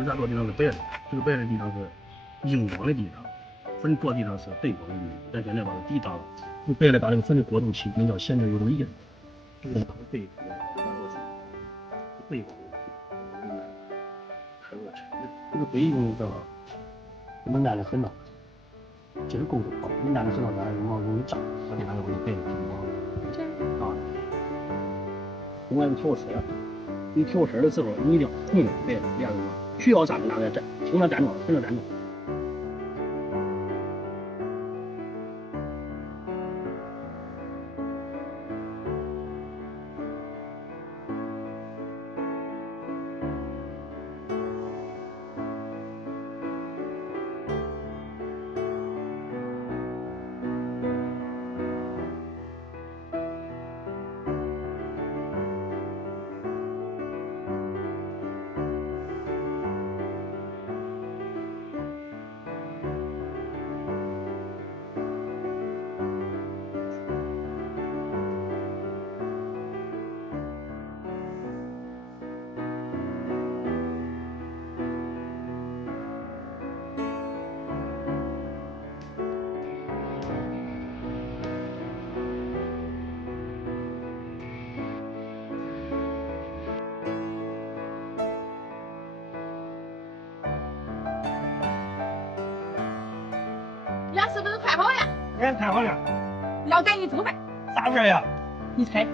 为啥说地方是白的？这个白的地方是硬光的地方，坟着地方是背光的地方。咱现在把这地打了，用白的把这个坟的过渡期比较显得有这个意思。这个是背光的，打过去，背光的，看我这个背光的，我们烂的很了，这个够好，你烂的很了，咱毛容易炸，这地方就会白的地方。啊，另外调色。你调色的时候，你一定要红的白的两个，需要啥拿来蘸，听着蘸着，听着蘸着。鸭是不是快好了？哎，看好了，要赶紧做饭。啥味儿呀？你猜？